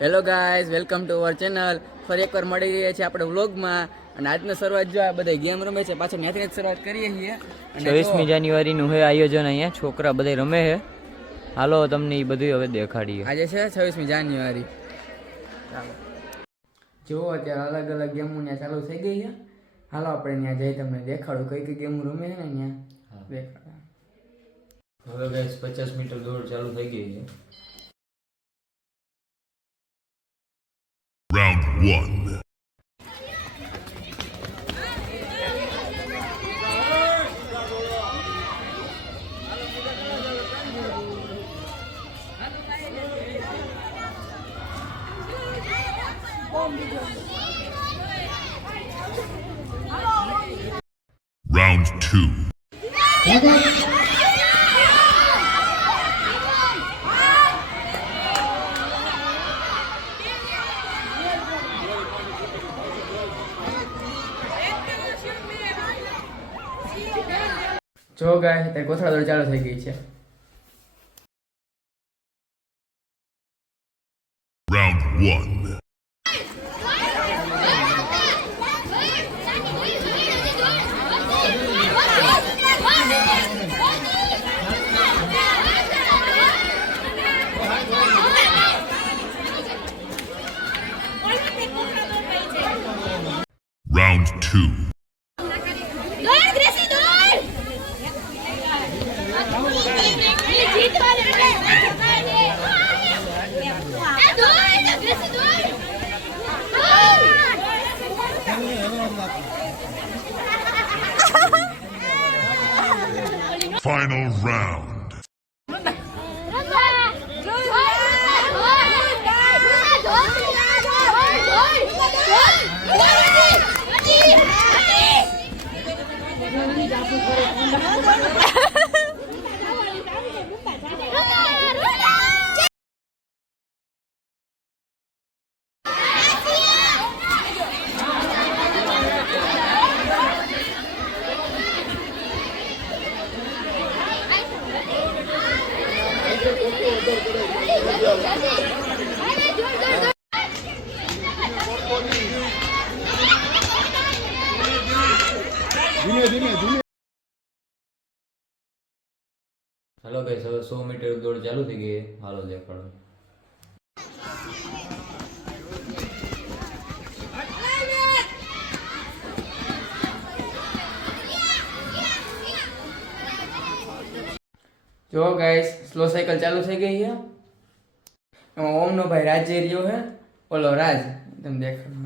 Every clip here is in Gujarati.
Hello guys, welcome to our channel. ફરી એકવાર મળી રહ્યા છે આપણે વ્લોગમાં. અને આજનો શરૂઆત જો આ બધા ગેમ રમે છે, પાછળ ત્યાંથી જ શરૂઆત કરીએ છીએ. 26મી જાન્યુઆરીનું છે આયોજન. અહીંયા છોકરા બધા રમે છે. હાલો તમને એ બધું હવે દેખાડીએ. આજે છે 26મી જાન્યુઆરી. ચાલો જુઓ, અત્યારે અલગ અલગ ગેમો ત્યાં ચાલુ થઈ ગઈ છે. હાલો આપણે ત્યાં જઈ તમને દેખાડું કઈ કઈ ગેમો રમે છે ને ત્યાં દેખાડો. હવે ગાઈસ 50 મીટર દોડ ચાલુ થઈ ગઈ છે. Round 1. Round 2. જો ગાય તે કોથળા દોડ ચાલુ થઈ ગઈ છે. Round 1. Round 2. Final round. હાલો ગાઈસ હવે 100 મીટર દોડ ચાલુ થઈ ગઈ છે. હાલો દેખાડો. જો ગાઈસ સ્લો સાયકલ ચાલુ થઈ ગઈ છે. એમાં ઓમનો ભાઈ રાજ જઈ રહ્યો છે. ઓલો રાજ તમે દેખાડો.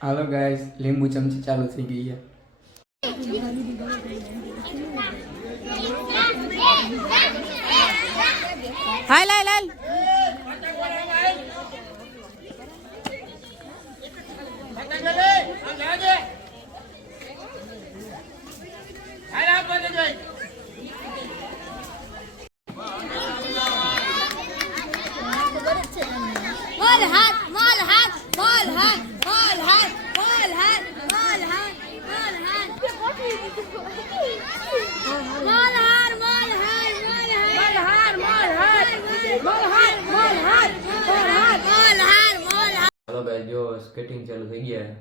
હાલો ગાઈસ, લીંબુ ચમચી ચાલુ થઈ ગઈ છે. હાલ હાલ હાલ. હાલો ગાઈસ જો સ્કેટિંગ ચાલુ થઈ ગયા છે.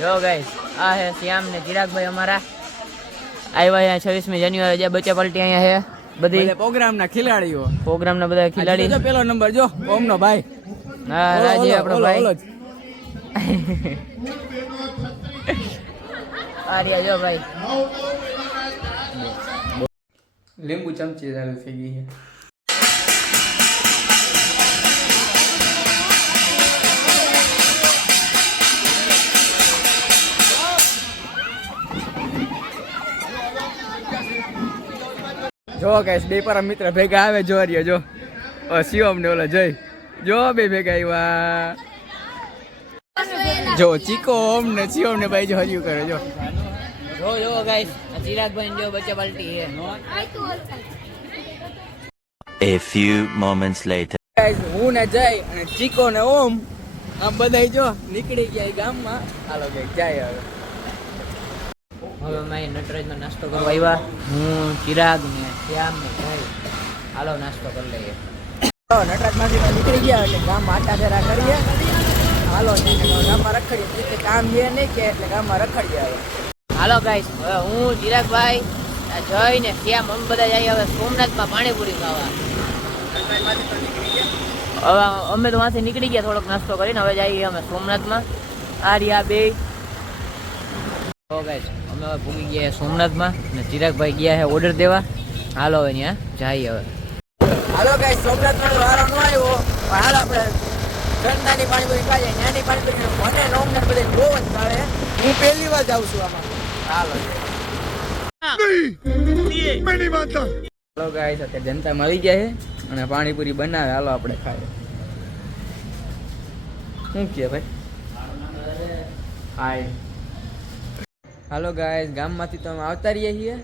જો ગાઈસ આ હે શ્યામ ને ચિરાગભાઈ અમારા આવ્યા અહીંયા 26મી જાન્યુઆરી જે બચ્ચા પલટી અહીંયા છે બધી પ્રોગ્રામના ખેલાડીઓ. પ્રોગ્રામના બધા ખેલાડી. પેલો નંબર જો ઓમનો ભાઈ. હા રાજી આપણો ભાઈ. આ રહ્યા જો ભાઈ. લીંબુ ચમચી ચાલુ થઈ ગઈ છે. જો ગાઈસ બે પરમ મિત્ર ભેગા આવે જો રહ્યો જો શિવમ ને ઓલા જય જો બે ભેગા આવ્યા જો ચીકો ઓમ ને શિવમ ને ભાઈ જો હર્યું કરે જો જો ગાઈસ આ ચિરાગભાઈ જો બચ્ચા પલટી છે. A few moments later. Guys હું ને જય અને ચીકો ને ઓમ આમ બધાય જો નીકળી ગયા ગામમાં. હાલો કે જાય હવે હવે અમે નટરાજનો નાસ્તો કરવા આવ્યા. હું ચિરાગ ને શ્યામ ને ભાઈ હાલો નાસ્તો કરી લઈએ. નટરાજ માંથી નીકળી ગયા એટલે ગામમાં આટા ફેરા કરીએ. હાલો ગામમાં રખડીએ કામ છે નહીં કે એટલે ગામમાં રખડીએ હવે. હાલો ગાઈસ હવે હું ચિરાગભાઈ આ જય ને શ્યામ અમે બધા જઈએ હવે સોમનાથમાં પાણીપુરી ખાવા. હવે અમે તો ત્યાંથી નીકળી ગયા થોડોક નાસ્તો કરીને હવે જઈએ અમે સોમનાથમાં. આ રહ્યા બે. તો ગાઈસ અમે હવે ભૂગી ગયા સોમનાથમાં ને ચિરાગભાઈ ગયા છે ઓર્ડર દેવા. હાલો હવે ત્યાં જઈએ હવે. હાલો ગાઈસ સોમનાથમાં તો વારો ન આવ્યો પણ હાલ આપણે ગંદાની પાણીપુરી ખાઈએ. નાની પાણીપુરી મને નોમને બધે બહુ જ ભાવે. હું પહેલી વાર જાઉં છું આમાં. હાલો હાલો ગાઈસ અત્યારે જનતા મળી ગયા છે અને પાણીપુરી બનાવે. હાલો આપણે ખાઈએ. શું કે ભાઈ હાય. હાલો ગાઈસ ગામમાંથી તો અમે આવતા રહીએ છીએ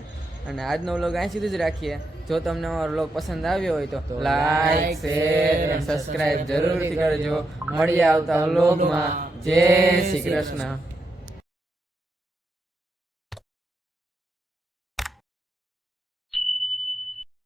અને આજનો વ્લોગ અહીં સુધી જ રાખીએ. જો તમને અમારો વ્લોગ પસંદ આવ્યો હોય તો લાઈક શેર અને સબસ્ક્રાઇબ જરૂરથી કરજો. મળીએ આવતા વ્લોગમાં. જય શ્રી કૃષ્ણ.